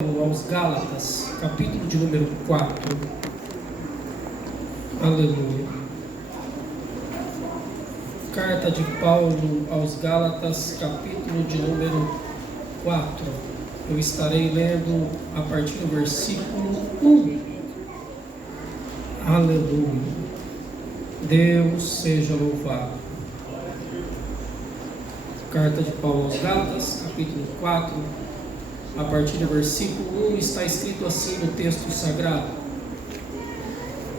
Aos Gálatas, capítulo de número 4. Aleluia. Carta de Paulo aos Gálatas, capítulo de número 4. Eu estarei lendo a partir do versículo 1. Aleluia. Deus seja louvado. Carta de Paulo aos Gálatas, capítulo 4. A partir do versículo 1 está escrito assim no texto sagrado: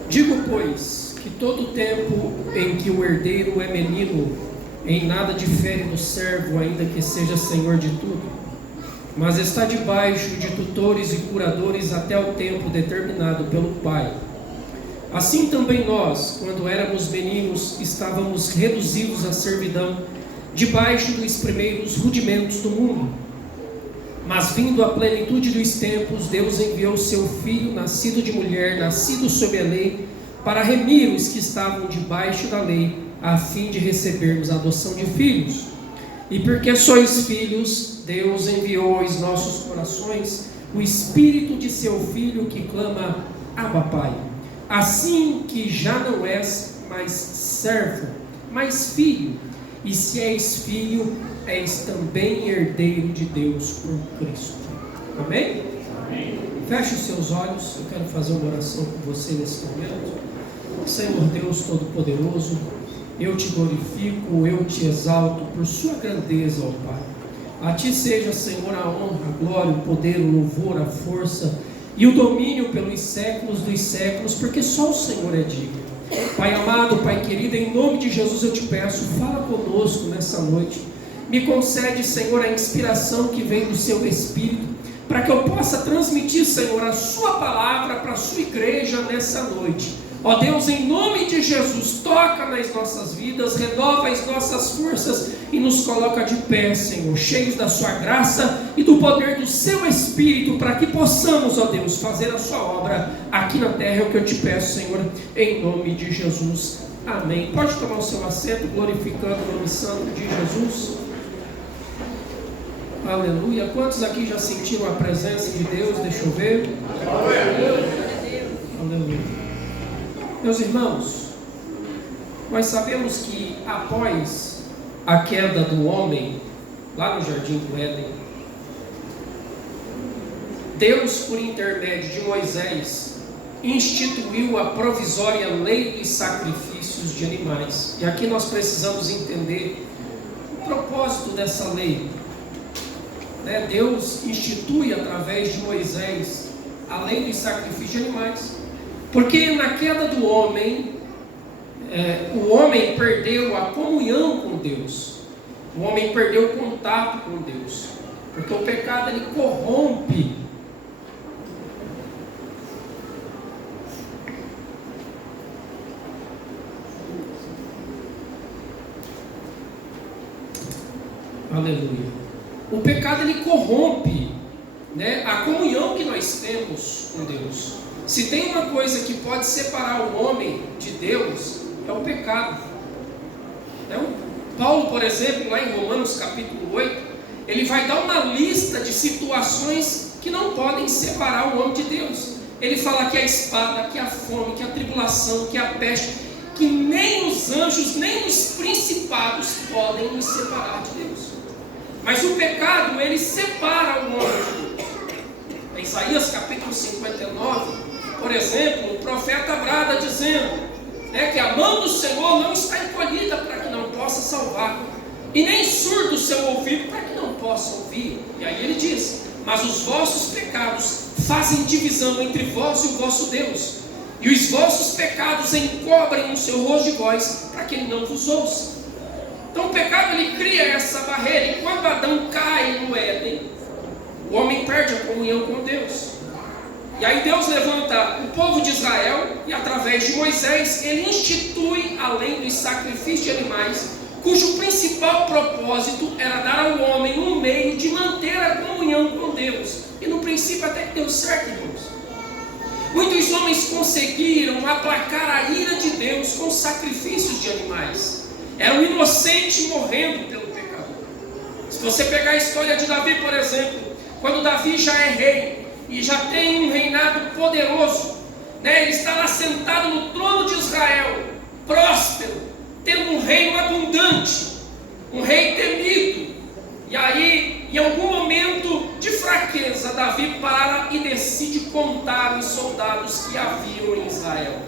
Digo, pois, que todo tempo em que o herdeiro é menino, em nada difere do servo, ainda que seja senhor de tudo, mas está debaixo de tutores e curadores até o tempo determinado pelo Pai. Assim também nós, quando éramos meninos, estávamos reduzidos à servidão, debaixo dos primeiros rudimentos do mundo. Mas vindo a plenitude dos tempos, Deus enviou seu Filho, nascido de mulher, nascido sob a lei, para remir os que estavam debaixo da lei, a fim de recebermos a adoção de filhos. E porque sois filhos, Deus enviou aos nossos corações o Espírito de seu Filho, que clama: Abba, Pai. Assim que já não és mais servo, mas filho, e se és filho, és também herdeiro de Deus por Cristo. Amém? Amém. Feche os seus olhos, eu quero fazer uma oração com você nesse momento. Senhor Deus Todo-Poderoso, eu te glorifico, eu te exalto por sua grandeza, ó Pai. A ti seja, Senhor, a honra, a glória, o poder, o louvor, a força e o domínio pelos séculos dos séculos, porque só o Senhor é digno. Pai amado, Pai querido, em nome de Jesus eu te peço, fala conosco nessa noite. Me concede, Senhor, a inspiração que vem do seu Espírito, para que eu possa transmitir, Senhor, a sua palavra para a sua igreja nessa noite. Ó Deus, em nome de Jesus, toca nas nossas vidas, renova as nossas forças e nos coloca de pé, Senhor, cheios da sua graça e do poder do seu Espírito, para que possamos, ó Deus, fazer a sua obra aqui na terra. É o que eu te peço, Senhor, em nome de Jesus. Amém. Pode tomar o seu assento, glorificando o nome santo de Jesus. Aleluia. Quantos aqui já sentiram a presença de Deus? Deixa eu ver. Aleluia. Meus irmãos, nós sabemos que após a queda do homem, lá no Jardim do Éden, Deus, por intermédio de Moisés, instituiu a provisória lei dos sacrifícios de animais. E aqui nós precisamos entender o propósito dessa lei. Deus institui através de Moisés a lei dos sacrifícios de animais, porque na queda do homem, o homem perdeu a comunhão com Deus, o homem perdeu o contato com Deus, porque o pecado ele corrompe. Aleluia. O pecado ele corrompe, a comunhão que nós temos com Deus. Se tem uma coisa que pode separar o homem de Deus, é o pecado. Paulo, por exemplo, lá em Romanos capítulo 8, ele vai dar uma lista de situações que não podem separar o homem de Deus. Ele fala que a espada, que a fome, que a tribulação, que a peste, que nem os anjos, nem os principados podem nos separar de Deus. Mas o pecado, ele separa o homem de Deus. Em Isaías capítulo 59, por exemplo, o profeta brada dizendo que a mão do Senhor não está encolhida para que não possa salvar, e nem surdo o seu ouvido para que não possa ouvir. E aí ele diz: mas os vossos pecados fazem divisão entre vós e o vosso Deus, e os vossos pecados encobrem o seu rosto de vós, para que ele não vos ouça. Então o pecado ele cria essa barreira, e quando Adão cai no Éden, o homem perde a comunhão com Deus. E aí Deus levanta o povo de Israel, e através de Moisés ele institui a lei dos sacrifícios de animais, cujo principal propósito era dar ao homem um meio de manter a comunhão com Deus. E no princípio até que deu certo, irmãos. Muitos homens conseguiram aplacar a ira de Deus com sacrifícios de animais. Era um inocente morrendo pelo pecador. Se você pegar a história de Davi, por exemplo, quando Davi já é rei, já tem um reinado poderoso, né? Ele está lá sentado no trono de Israel, próspero, tendo um reino abundante, um rei temido. E aí, em algum momento de fraqueza, Davi para e decide contar os soldados que haviam em Israel.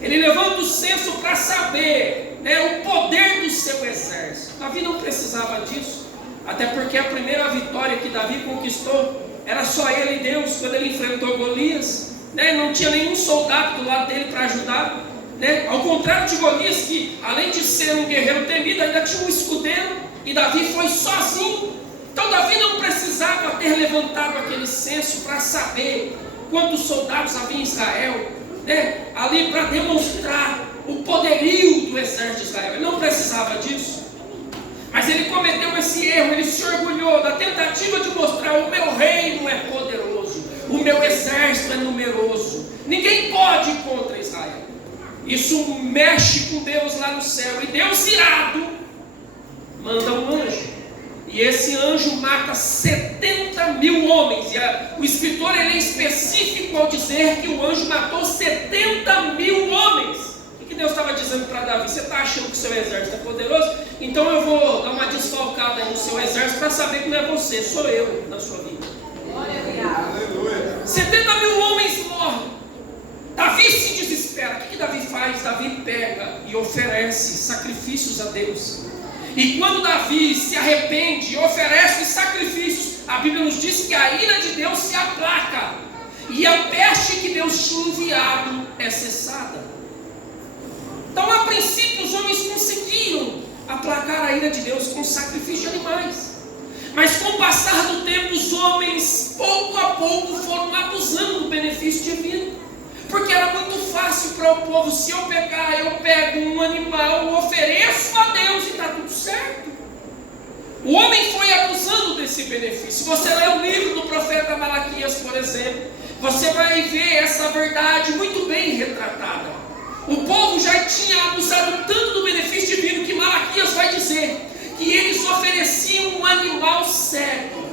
Ele levanta o censo para saber, né, o poder do seu exército. Davi não precisava disso, até porque a primeira vitória que Davi conquistou era só ele e Deus, quando ele enfrentou Golias, né? Não tinha nenhum soldado do lado dele para ajudar, né? Ao contrário de Golias, que além de ser um guerreiro temido, ainda tinha um escudeiro, e Davi foi sozinho. Então Davi não precisava ter levantado aquele censo para saber quantos soldados havia em Israel, né? Ali para demonstrar o poderio do exército de Israel. Ele não precisava disso. Mas ele cometeu esse erro, ele se orgulhou da tentativa de mostrar: o meu reino é poderoso, o meu exército é numeroso, ninguém pode ir contra Israel. Isso mexe com Deus lá no céu, e Deus, irado, manda um anjo, e esse anjo mata 70 mil homens. E o escritor ele é específico ao dizer que o anjo matou 70 mil homens. O que Deus estava dizendo para Davi? Você está achando que o seu exército é poderoso? Então eu vou dar uma desfalcada aí no seu exército para saber que não é você, sou eu na sua vida. Aleluia. 70 mil homens morrem. Davi se desespera. O que Davi faz? Davi pega e oferece sacrifícios a Deus. E quando Davi se arrepende e oferece sacrifícios, a Bíblia nos diz que a ira de Deus se aplaca, e a peste que Deus tinha enviado é cessada. Então, a princípio, os homens conseguiam aplacar a ira de Deus com sacrifício de animais. Mas com o passar do tempo, os homens, pouco a pouco, foram abusando do benefício divino. Porque era muito fácil para o povo: se eu pecar, eu pego um animal, ofereço a Deus e está tudo certo. O homem foi abusando desse benefício. Você lê o livro do profeta Malaquias, por exemplo, você vai ver essa verdade muito bem retratada. O povo já tinha abusado tanto do benefício divino que Malaquias vai dizer que eles ofereciam um animal cego.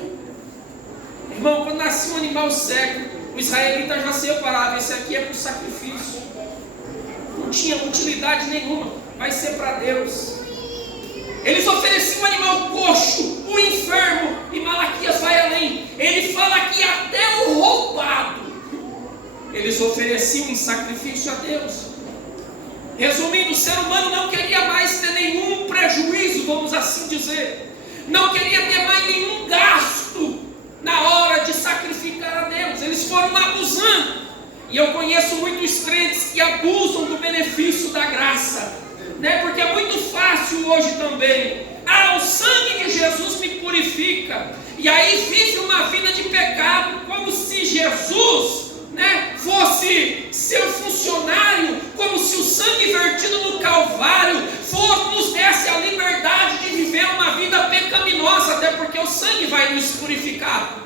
Irmão, quando nascia um animal cego, o israelita já separava: esse aqui é para o sacrifício, não tinha utilidade nenhuma, vai ser para Deus. Eles ofereciam um animal coxo, o enfermo, e Malaquias vai além, ele fala que até o roubado eles ofereciam em sacrifício a Deus. Resumindo, o ser humano não queria mais ter nenhum prejuízo, vamos assim dizer, não queria ter mais nenhum gasto na hora de sacrificar a Deus. Eles foram abusando, e eu conheço muitos crentes que abusam do benefício da graça, né? Porque é muito fácil hoje também: o sangue de Jesus me purifica, e aí vive uma vida de pecado, como se Jesus, né, fosse seu funcionário, como se o sangue vertido no Calvário nos desse a liberdade de viver uma vida pecaminosa, até porque o sangue vai nos purificar.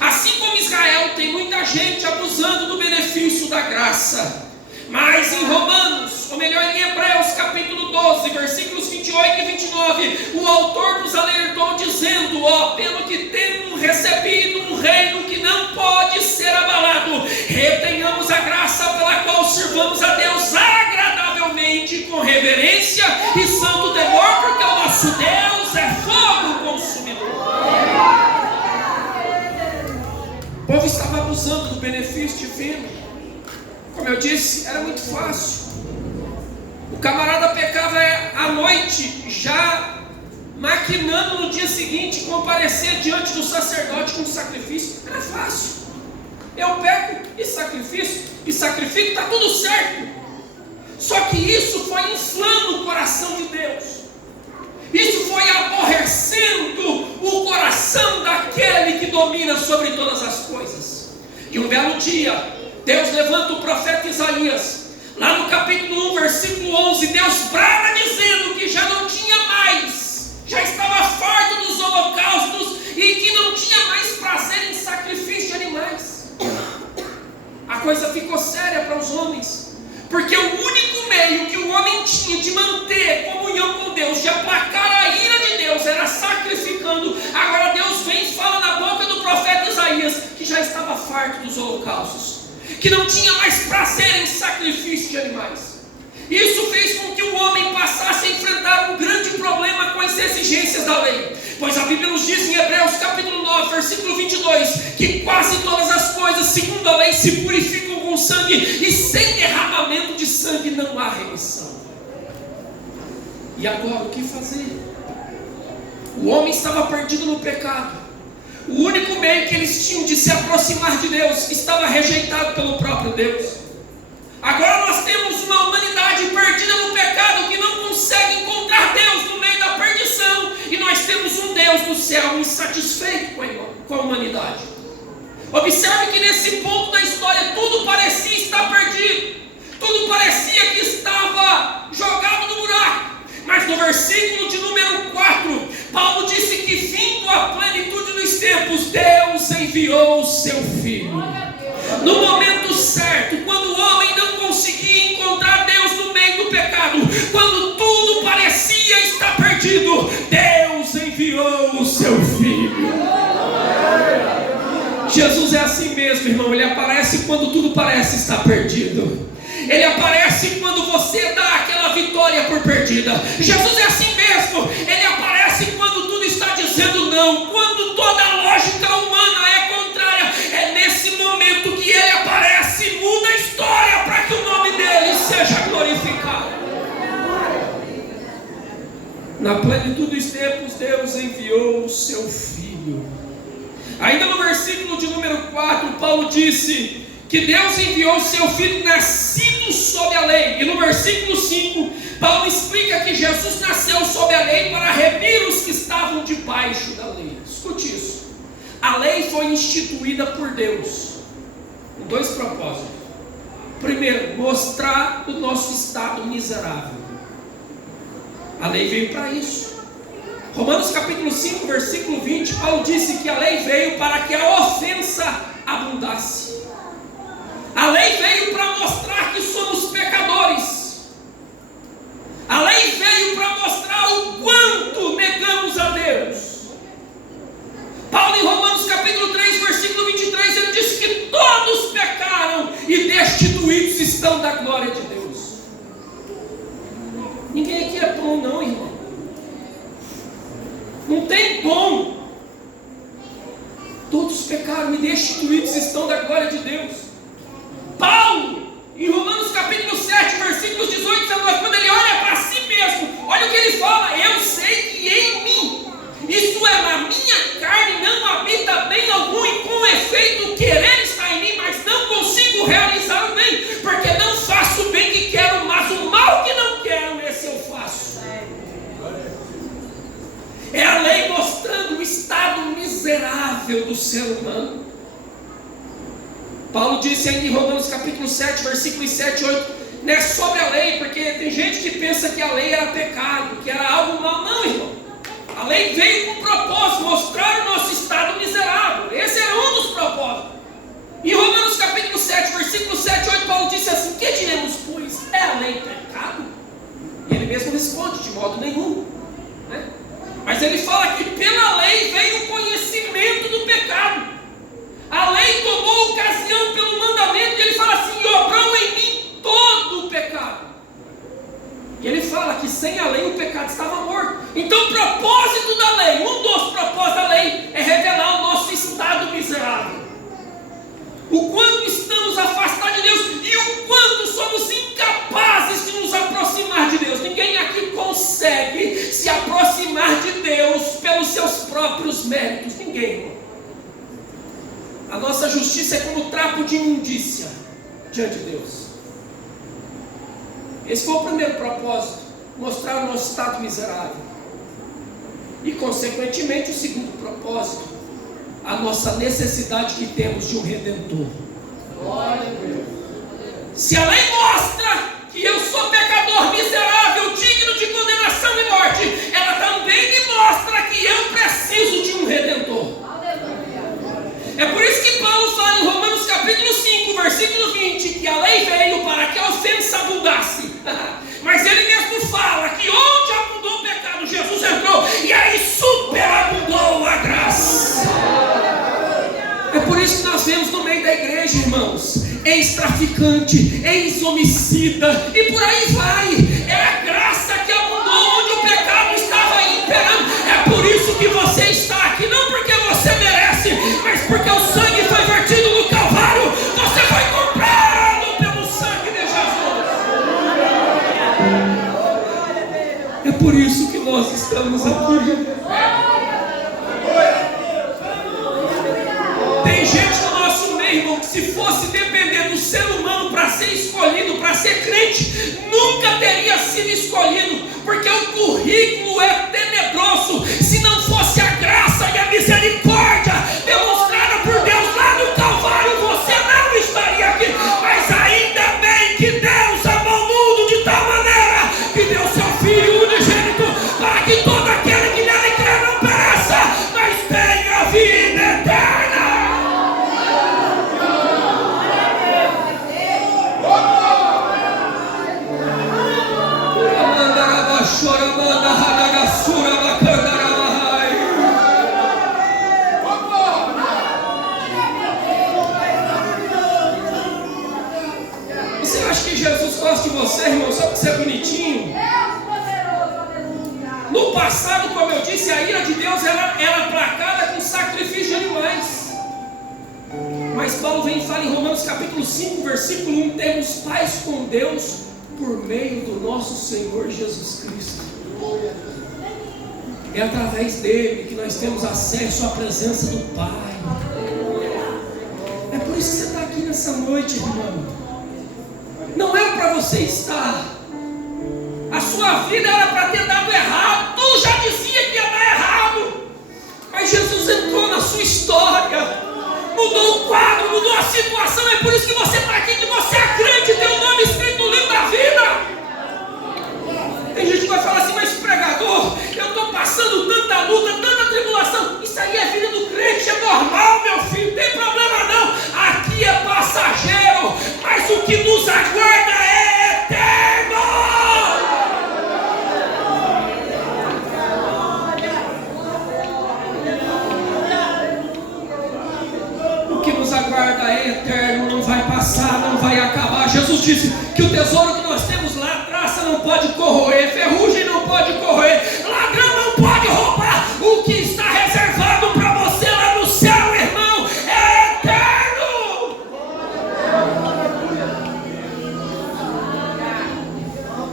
Assim como Israel, tem muita gente abusando do benefício da graça. Mas em Romanos, ou melhor, em Hebreus capítulo 12, versículos 28 e 29, o autor nos alertou dizendo: pelo que tendo recebido um reino que não pode ser abalado, retenhamos a graça pela qual sirvamos a Deus agradavelmente, com reverência e santo temor, porque o nosso Deus é fogo consumidor. O povo estava abusando do benefício divino. Como eu disse, era muito fácil. O camarada pecava à noite, já maquinando no dia seguinte comparecer diante do sacerdote com sacrifício. Era fácil. Eu peco e sacrifico, está tudo certo. Só que isso foi inflando o coração de Deus. Isso foi aborrecendo o coração daquele que domina sobre todas as coisas. E um belo dia, Deus levanta o profeta Isaías. Lá no capítulo 1, versículo 11, Deus brada dizendo que já não tinha mais, já estava farto dos holocaustos e que não tinha mais prazer em sacrifício de animais. A coisa ficou séria para os homens, porque o único meio que o homem tinha de manter comunhão com Deus, de aplacar a ira de Deus, era sacrificando. Agora Deus vem e fala na boca do profeta Isaías que já estava farto dos holocaustos, que não tinha mais prazer em sacrifício de animais. Isso fez com que o homem passasse a enfrentar um grande problema com as exigências da lei. Pois a Bíblia nos diz em Hebreus capítulo 9, versículo 22, que quase todas as coisas, segundo a lei, se purificam com sangue, e sem derramamento de sangue não há remissão. E agora o que fazer? O homem estava perdido no pecado. O único meio que eles tinham de se aproximar de Deus estava rejeitado pelo próprio Deus. Agora nós temos uma humanidade perdida no pecado que não consegue encontrar Deus no meio da perdição. E nós temos um Deus do céu insatisfeito com a humanidade. Observe que nesse ponto da história tudo parecia estar perdido. Tudo parecia que estava jogado no buraco. Mas no versículo de número 4, Paulo disse que vindo a plenitude dos tempos, Deus enviou o seu Filho. No momento certo, quando o homem não conseguia encontrar Deus no meio do pecado, quando tudo parecia estar perdido, Deus enviou o seu Filho. Jesus é assim mesmo, irmão. Ele aparece quando tudo parece estar perdido. Ele aparece quando você dá aquela vitória por perdida. Jesus é assim mesmo. Ele aparece quando tudo está dizendo não, quando toda a lógica humana é contrária. É nesse momento que ele aparece e muda a história para que o nome dele seja glorificado. Na plenitude dos tempos, Deus enviou o seu Filho. Ainda no versículo de número 4, Paulo disse que Deus enviou o seu Filho nascido sob a lei. E no versículo 5, Paulo explica que Jesus nasceu sob a lei para remir os que estavam debaixo da lei. Escute isso. A lei foi instituída por Deus com dois propósitos. Primeiro, mostrar o nosso estado miserável. A lei veio para isso. Romanos capítulo 5, versículo 20, Paulo disse que a lei veio para que a ofensa abundasse. A lei veio para mostrar que somos pecadores. A lei veio para mostrar o quanto negamos a Deus. Paulo em Romanos capítulo 3, versículo 23, ele diz que todos pecaram e destituídos estão da glória de Deus. Ninguém aqui é bom não, irmão. Não tem bom. Todos pecaram e destituídos estão da glória de Deus. Paulo, em Romanos capítulo 7, versículos 18, quando ele olha para si mesmo, olha o que ele fala: eu sei que em mim, isto é, na minha carne, não habita bem algum, e com efeito o querer está em mim, mas não consigo realizar o bem, porque não faço o bem que quero, mas o mal que não quero, esse eu faço. É a lei mostrando o estado miserável do ser humano. Paulo disse ainda em Romanos capítulo 7, versículos 7 e 8, não é sobre a lei, porque tem gente que pensa que a lei era pecado, que era algo mal. Não, irmão. A lei veio com um propósito, mostrar o nosso estado miserável. Esse era um dos propósitos. Em Romanos capítulo 7, versículos 7 e 8, Paulo disse assim: que diremos, pois? É a lei pecado? E ele mesmo responde: de modo nenhum, né? Mas ele fala que pela lei veio o conhecimento do pecado. A lei tomou ocasião pelo mandamento, e ele fala assim: e obrou em mim todo o pecado. E ele fala que sem a lei o pecado estava morto. Então o propósito da lei, um dos propósitos da lei, é revelar o nosso estado miserável. O quanto estamos afastados de Deus e o quanto somos incapazes de nos aproximar de Deus. Ninguém aqui consegue se aproximar de Deus pelos seus próprios méritos. Ninguém, irmão. A nossa justiça é como trapo de imundícia diante de Deus. Esse foi o primeiro propósito, mostrar o nosso estado miserável. E consequentemente o segundo propósito, a nossa necessidade que temos de um Redentor. Glória a Deus. Se a lei mostra que eu sou pecador, miserável, digno de condenação e morte, ela também me mostra que eu preciso de um Redentor. É por isso que Paulo fala em Romanos capítulo 5, versículo 20, que a lei veio para que a ofensa abundasse. Mas ele mesmo fala que onde abundou o pecado, Jesus entrou, e aí superabundou a graça. É por isso que nós ladrões, irmãos, ex-traficante, ex-homicida, e por aí vai. É a graça que abundou onde o pecado estava imperando. É por isso que você está aqui, não porque você merece, mas porque o sangue foi vertido no Calvário. Você foi comprado pelo sangue de Jesus. É por isso que nós estamos aqui. Tem gente no nosso meio, irmão, que se fosse depender do ser humano para ser escolhido, para ser crente, nunca teria sido escolhido, porque o currículo é tenebroso. Se não fosse a graça e a misericórdia demonstrada por Deus lá no Calvário, você não estaria aqui. Mas ainda bem que Deus amou o mundo de tal maneira que deu seu Filho unigênito, para que todo aquele que nele crê não pereça, mas tenha vida eterna. Você acha que Jesus gosta de você, irmão, só porque você é bonitinho? No passado, como eu disse, a ira de Deus era aplacada com sacrifício de animais. Mas Paulo vem e fala em Romanos capítulo 5, versículo 1: temos paz com Deus por meio do nosso Senhor Jesus Cristo. É através dele que nós temos acesso à presença do Pai. É por isso que você está aqui nessa noite, irmão. Não era para você estar. A sua vida era para ter dado errado. Tu já dizia que ia dar errado. Mas Jesus entrou na sua história, mudou o quadro, mudou a situação. É por isso que você está aqui, que você é crente, tem o nome escrito no livro da vida. Tem gente que vai falar assim: mas pregador, eu estou passando tanta luta, tanta tribulação. Isso aí é vida do crente, é normal, meu filho, não tem problema não. Aqui é passageiro, mas o que nos aguarda é eterno. O que nos aguarda é eterno, não vai passar, não vai acabar. Jesus disse que o tesouro que nós temos lá, traça não pode corroer, ferrugem não pode corroer, ladrão não pode roubar. O que está reservado para você lá no céu, irmão, é eterno.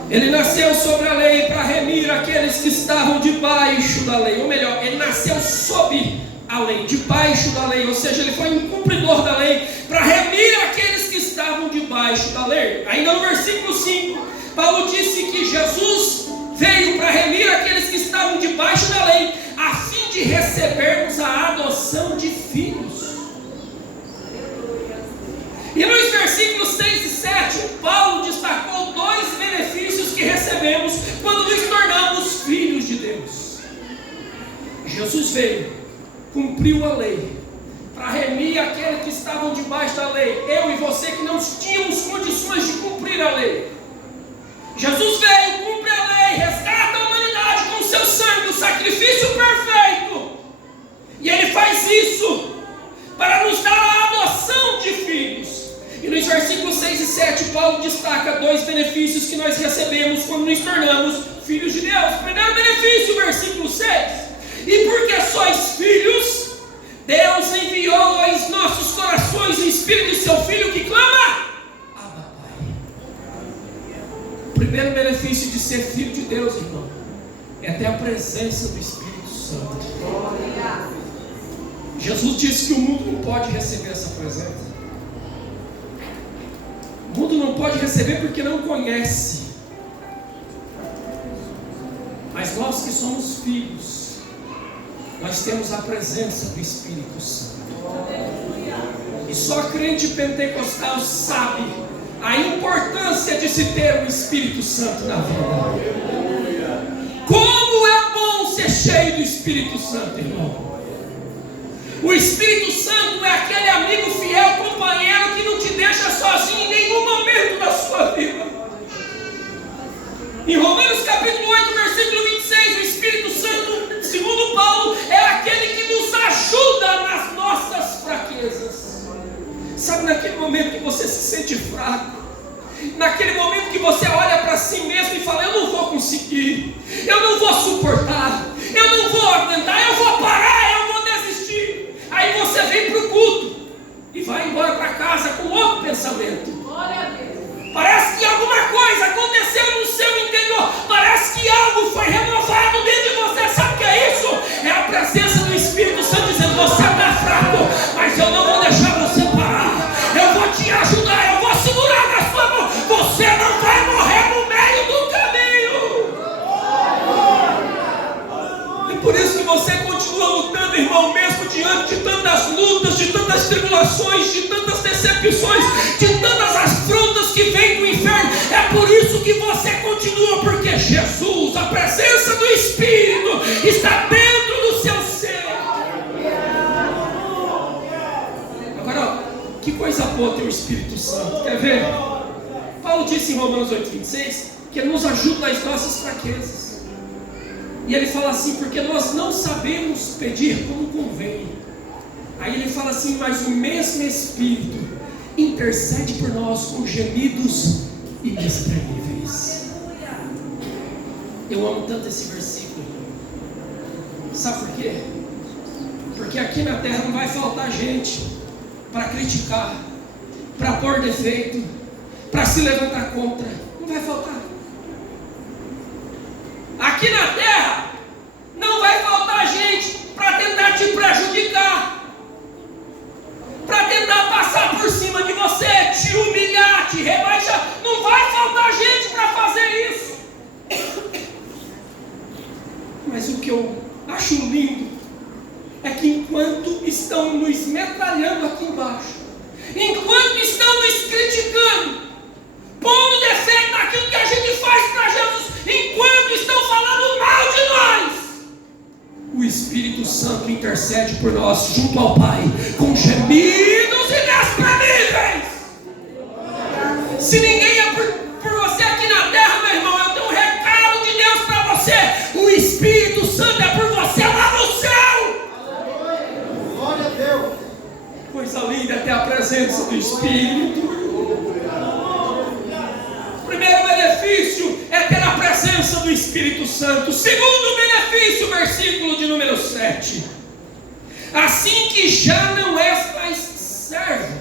Ele nasceu sobre a lei para remir aqueles que estavam debaixo da lei. Ou melhor, ele nasceu sob a lei, debaixo da lei. Ou seja, ele foi um cumpridor da lei para remir aqueles que estavam debaixo da lei. Ainda no versículo 5, Paulo disse que Jesus veio para remir aqueles que estavam debaixo da lei, a fim de recebermos a adoção de filhos. E nos versículos 6 e 7, Paulo destacou dois benefícios que recebemos quando nos tornamos filhos de Deus. Jesus veio, cumpriu a lei, para remir aqueles que estavam debaixo da lei. Eu e você que não tínhamos condições de cumprir a lei. Jesus veio, cumpre a lei, resgata a humanidade com o seu sangue, o sacrifício perfeito. E ele faz isso para nos dar a adoção de filhos. E nos versículos 6 e 7, Paulo destaca dois benefícios que nós recebemos quando nos tornamos filhos de Deus. Primeiro benefício, versículo 6: e porque sois filhos, Deus enviou aos nossos corações o Espírito de seu Filho que clama: Abba, Pai. O primeiro benefício de ser filho de Deus, irmão, é ter a presença do Espírito Santo. Jesus disse que o mundo não pode receber essa presença. O mundo não pode receber porque não conhece. Mas nós que somos filhos, nós temos a presença do Espírito Santo. E só crente pentecostal sabe a importância de se ter o Espírito Santo na vida. Como é bom ser cheio do Espírito Santo, irmão. O Espírito Santo é aquele amigo fiel, companheiro, que não te deixa sozinho em nenhum momento da sua vida. Em Romanos capítulo 8, versículo 26, o Espírito Santo, segundo Paulo, é aquele que nos ajuda nas nossas fraquezas. Sabe, naquele momento que você se sente fraco, naquele momento que você olha para si mesmo e fala: eu não vou conseguir, eu não vou suportar, eu não vou aguentar, eu vou parar, eu vou desistir. Aí você vem para o culto e vai embora para casa com outro pensamento. Glória a Deus. Parece que alguma coisa aconteceu no seu interior, parece que algo foi renovado dentro de você. Sabe o que é isso? É a presença do Espírito Santo dizendo: você está fraco, mas eu não vou deixar você parar, eu vou te ajudar, eu vou segurar na sua mão, você não vai morrer no meio do caminho. É por isso que você continua lutando, irmão, mesmo diante de tantas lutas, de tantas tribulações, de tantas decepções, de tantas afrontas que vêm do inferno. É por isso que você continua, porque Jesus, a presença do Espírito, está dentro do seu ser. Agora, que coisa boa ter o Espírito Santo, quer ver? Paulo disse em Romanos 8:26 que Ele nos ajuda nas nossas fraquezas. E ele fala assim: porque nós não sabemos pedir como convém. Aí ele fala assim: mas o mesmo Espírito intercede por nós com gemidos inexprimíveis. Eu amo tanto esse versículo. Sabe por quê? Porque aqui na terra não vai faltar gente para criticar, para pôr defeito, para se levantar contra. Não vai faltar. Aqui na terra não vai faltar gente para tentar te prejudicar, para tentar passar por cima de você, te humilhar, te rebaixar. Não vai faltar gente para fazer isso. Mas o que eu acho lindo é que enquanto estão nos metralhando aqui embaixo, enquanto estão nos criticando, pondo defeito naquilo que a gente faz para Jesus, enquanto estão falando mal de nós, o Espírito Santo intercede por nós junto ao Pai com gemidos inexprimíveis. Se ninguém é por você aqui na terra, meu irmão, eu tenho um recado de Deus para você: o Espírito Santo é por você lá no céu. Glória a Deus. Coisa linda é ter a presença do Espírito. Primeiro benefício é ter a presença do Espírito Santo. Segundo benefício, versículo de número 7. Assim que já não és mais servo,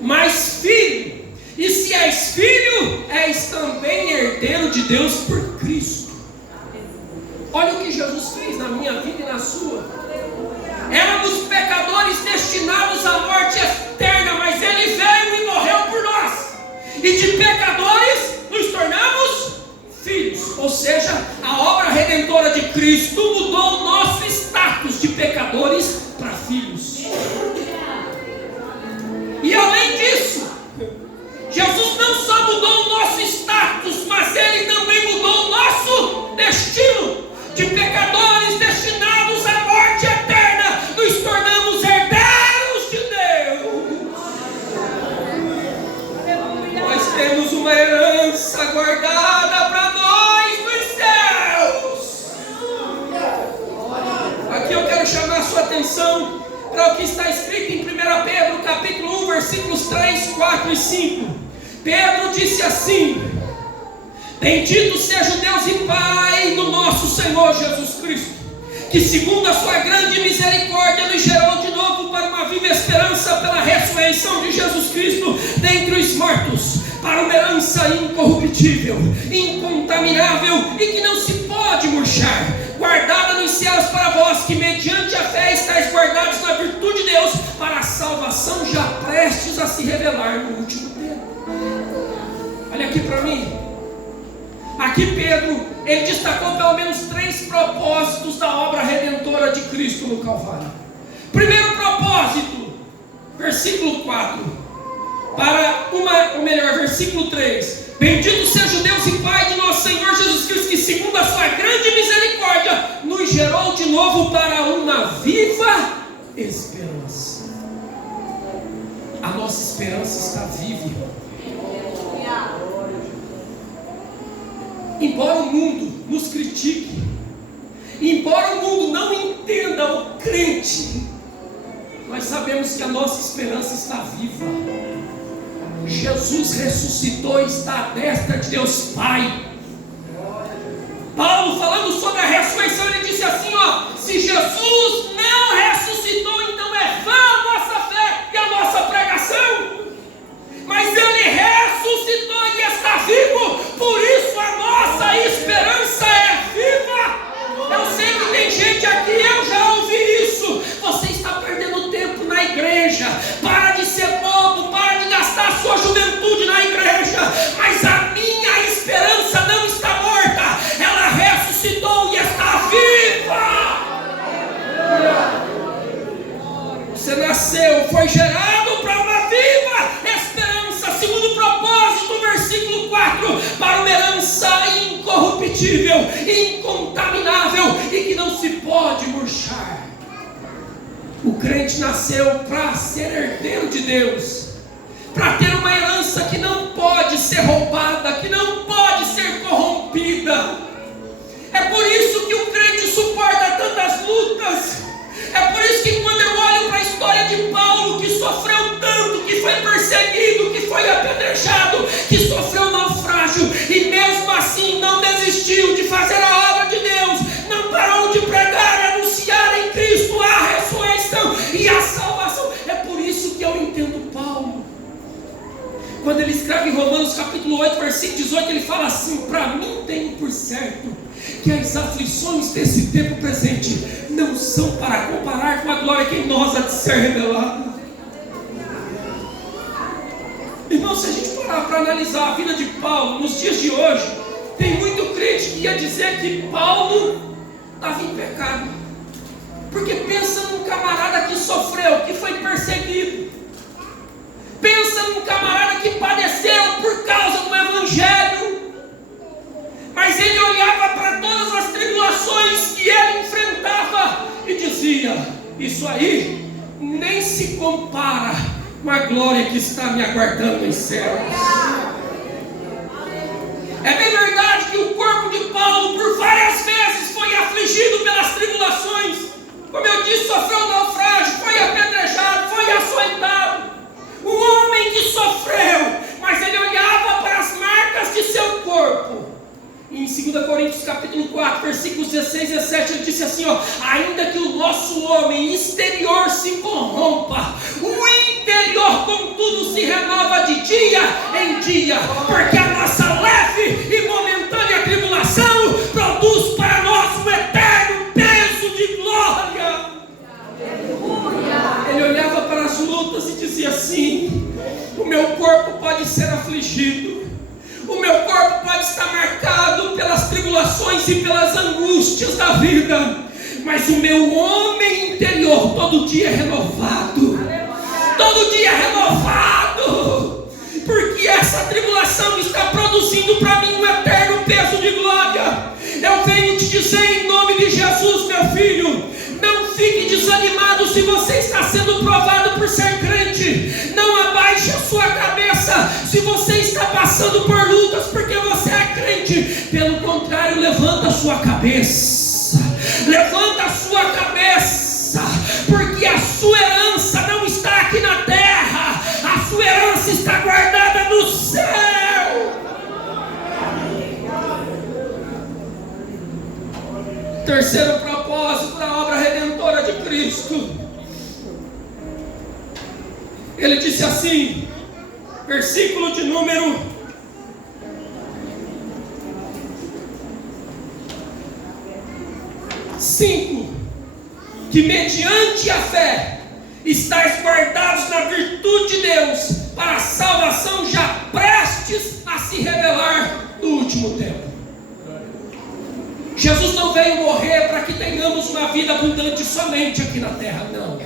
mas filho, e se és filho, és também herdeiro de Deus por Cristo. Olha o que Jesus fez na minha vida e na sua. Éramos pecadores destinados à morte eterna, mas Ele veio e morreu por nós. E de pecadores nos tornamos filhos. Ou seja, a obra redentora de Cristo mudou o nosso status de pecadores para filhos. E além disso, Jesus não só mudou o nosso status, mas Ele também mudou o nosso destino. De pecadores destinados à morte eterna, nos tornamos herdeiros de Deus. Nós temos uma herança guardada para nós nos céus. Aqui eu quero chamar a sua atenção para o que está escrito em 1 Pedro capítulo 1, versículos 3, 4 e 5. Pedro disse assim: bendito seja o Deus e Pai do nosso Senhor Jesus Cristo, que segundo a sua grande misericórdia nos gerou de novo para uma viva esperança pela ressurreição de Jesus Cristo dentre os mortos, para uma herança incorruptível, incontaminável e que não se pode murchar, guardada nos céus para vós, que mediante a fé estáis guardados na virtude de Deus, para a salvação já prestes a se revelar no último tempo. Olha aqui para mim. Aqui Pedro, ele destacou pelo menos 3 propósitos da obra redentora de Cristo no Calvário. Primeiro propósito, versículo 4. Versículo 3: bendito seja o Deus e Pai de nosso Senhor Jesus Cristo, que segundo a sua grande misericórdia nos gerou de novo para uma viva esperança. A nossa esperança está viva. Embora o mundo nos critique, embora o mundo não entenda o crente, nós sabemos que a nossa esperança está viva. Jesus ressuscitou e está à destra de Deus Pai. Paulo, falando sobre a ressurreição, ele disse assim, se Jesus não ressuscitou, então é vã a nossa fé e a nossa pregação. Mas ele ressuscitou e está vivo, por isso a nossa esperança é viva. Eu sei que tem gente aqui, eu já ouvi isso. Você está perdendo tempo na igreja. Para de ser bobo, para de gastar sua juventude na igreja. Mas a minha esperança não está morta, ela ressuscitou e está viva. Você nasceu, foi gerado para uma viva esperança, segundo o propósito, versículo 4, para uma herança incorruptível, incontaminável e que não se pode murchar. O crente nasceu para ser herdeiro de Deus, para ter uma herança que não pode ser roubada, que não pode ser corrompida. É por isso que o crente suporta tantas lutas. É por isso que quando eu olho para a história de Paulo, que sofreu tanto, que foi perseguido, que foi apedrejado, que sofreu naufrágio, e mesmo assim não desistiu de fazer a obra de Deus, não parou de pregar e anunciar em Cristo a ressurreição e a salvação. É por isso que eu entendo Paulo. Quando ele escreve em Romanos capítulo 8, versículo 18, ele fala assim: para mim tenho por certo que as aflições desse tempo presente não são para comparar com a glória que em nós há de ser revelada. Irmão, se a gente parar para analisar a vida de Paulo nos dias de hoje, tem muito crente que ia dizer que Paulo estava em pecado, porque pensa num camarada que sofreu, que foi perseguido, pensa num camarada que padeceu por causa do evangelho, mas ele olhava para todas as tribulações que ele enfrentava e dizia: isso aí nem se compara com a glória que está me aguardando em céus. É bem verdade que o corpo de Paulo por várias vezes foi afligido pelas tribulações. Como eu disse, sofreu naufrágio, foi apedrejado, foi açoitado. Um homem que sofreu, mas ele olhava para as marcas de seu corpo. Em 2 Coríntios capítulo 4, versículos 16 e 17, ele disse assim: ainda que o nosso homem exterior se corrompa, o interior contudo se renova de dia em dia, porque a nossa leve e momentânea tribulação produz para nós um eterno peso de glória. Ele olhava para as lutas e dizia assim: o meu corpo pode ser afligido, o meu corpo pode estar marcado pelas tribulações e pelas angústias da vida, mas o meu homem interior todo dia é renovado. Todo dia é renovado, porque essa tribulação está produzindo para mim um eterno peso de glória. Eu venho te dizer em nome de Jesus, meu filho, não fique desanimado se você está sendo provado por ser crente. Não abaixe a sua cabeça se você está passando por lutas porque você é crente. Pelo contrário, levanta a sua cabeça. Levanta a sua cabeça, porque a sua herança não está aqui na terra. A sua herança está guardada no céu. Terceiro propósito da obra redentora de Cristo. Ele disse assim, versículo de número 5: que mediante a fé estáis guardados na virtude de Deus, para a salvação já prestes a se revelar no último tempo. Jesus não veio morrer para que tenhamos uma vida abundante somente aqui na terra, não.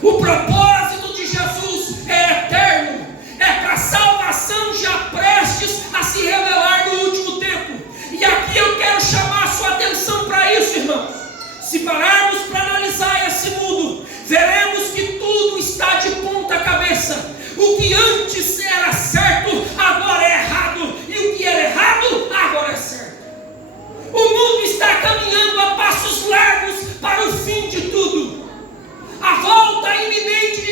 O propósito de Jesus é eterno, é para a salvação já prestes a se revelar no último tempo. E aqui eu quero chamar a sua atenção para isso, irmãos. Se pararmos para analisar esse mundo, veremos que tudo está de ponta cabeça. O que antes era certo, agora é errado, e o que era errado, agora é certo. O mundo está caminhando a passos largos para o fim de tudo. A volta iminente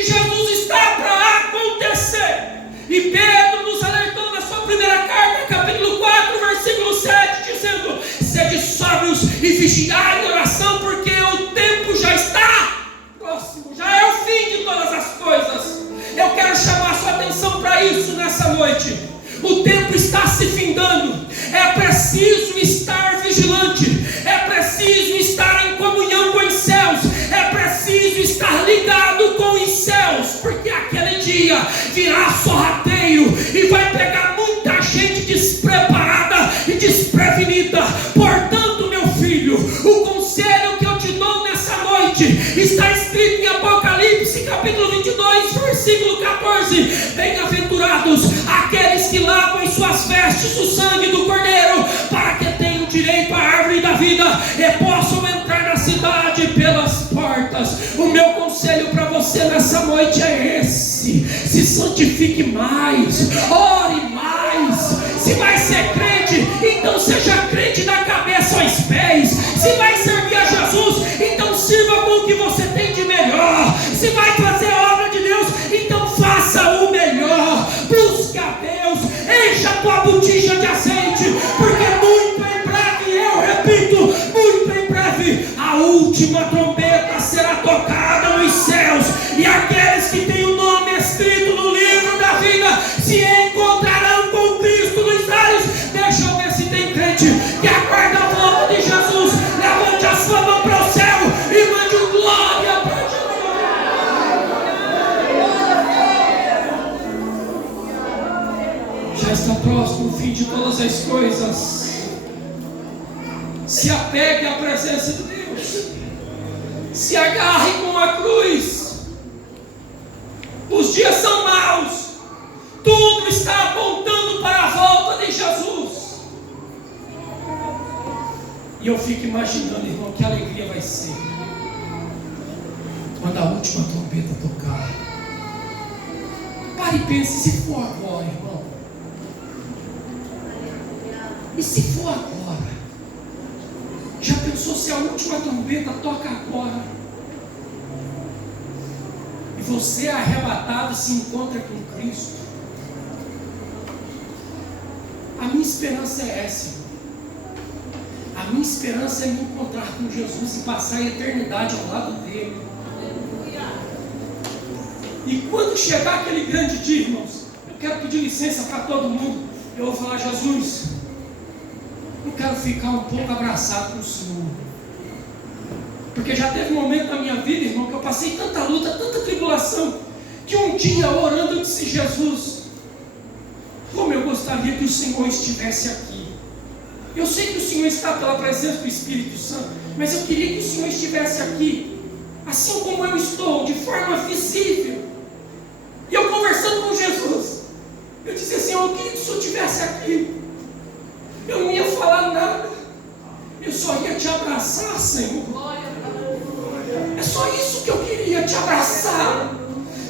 e vigiai em oração, porque o tempo já está próximo, já é o fim de todas as coisas. Eu quero chamar sua atenção para isso nessa noite. O tempo está se findando, é preciso estar vigilante, é preciso estar em comunhão com os céus, é preciso estar ligado com os céus, porque aquele dia virá sorrateio e vai pegar muita gente despreparada e desprevenida. Portanto, meu filho, o conselho que eu te dou nessa noite está escrito em Apocalipse capítulo 22, versículo 14: bem-aventurados aqueles que lavam em suas vestes o sangue do Cordeiro, para que tenham direito à árvore da vida e possam entrar na cidade pelas portas. O meu conselho para você nessa noite é esse: se santifique mais, ore mais. Se vai ser crente, então seja crente da cabeça aos pés. Se vai servir a Jesus, então sirva com o que você tem de melhor. Se vai fazer a obra de Deus, então faça o melhor. Busque a Deus, encha a tua botija de azeite, porque muito em breve, eu repito, muito em breve, a última trombeta será tocada nos céus, e aqueles que têm o nome escrito no livro da vida se encontrarão com Cristo nos ares. Deixa eu ver se tem crente que aguarda a volta de Jesus. Levante a sua mão para o céu e mande um glória para Jesus. Já está próximo o fim de todas as coisas. Se apegue à presença de Deus, se agarre com a cruz. Os dias são maus, tudo está apontando para a volta de Jesus. E eu fico imaginando, irmão, que alegria vai ser quando a última trombeta tocar. Pare e pense, se for agora, irmão. E se for agora? Já pensou se a última trombeta toca agora? E você arrebatado se encontra com Cristo? A minha esperança é essa, irmão. A minha esperança é me encontrar com Jesus e passar a eternidade ao lado dele. E quando chegar aquele grande dia, irmãos, eu quero pedir licença para todo mundo. Eu vou falar: Jesus, eu quero ficar um pouco abraçado com o Senhor. Porque já teve um momento na minha vida, irmão, que eu passei tanta luta, tanta tribulação, que um dia orando eu disse: Jesus, como eu gostaria que o Senhor estivesse aqui. Eu sei que o Senhor está pela presença do Espírito Santo, mas eu queria que o Senhor estivesse aqui, assim como eu estou, de forma visível. E eu conversando com Jesus, eu disse: Senhor, eu queria que o Senhor estivesse aqui. Eu não ia falar nada, eu só ia te abraçar, Senhor. É só isso que eu queria, te abraçar,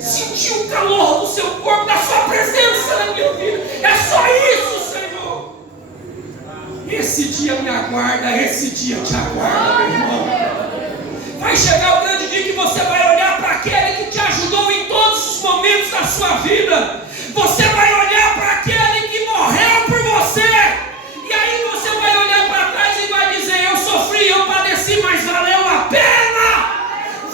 sentir o calor do seu corpo, da sua presença na minha vida. É só isso, Senhor. Esse dia me aguarda, esse dia te aguarda, meu irmão. Vai chegar o grande dia que você vai olhar para aquele que te ajudou em todos os momentos da sua vida. Você vai olhar para aquele que morreu por você. E aí você vai olhar para trás e vai dizer: eu sofri, eu padeci, mas valeu a pena.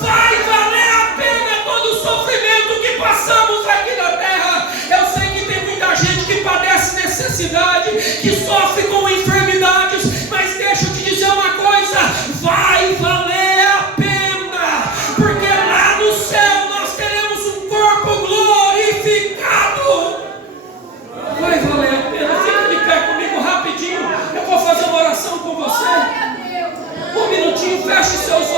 Vai valer a pena todo o sofrimento que passamos aqui na terra. Eu sei que tem muita gente que padece necessidade, que sofre com enfermidades, mas deixa eu te dizer uma coisa: vai valer a pena, porque lá no céu nós teremos um corpo glorificado. Vai valer a pena. Fica de pé comigo rapidinho, eu vou fazer uma oração com você. Um minutinho, feche seus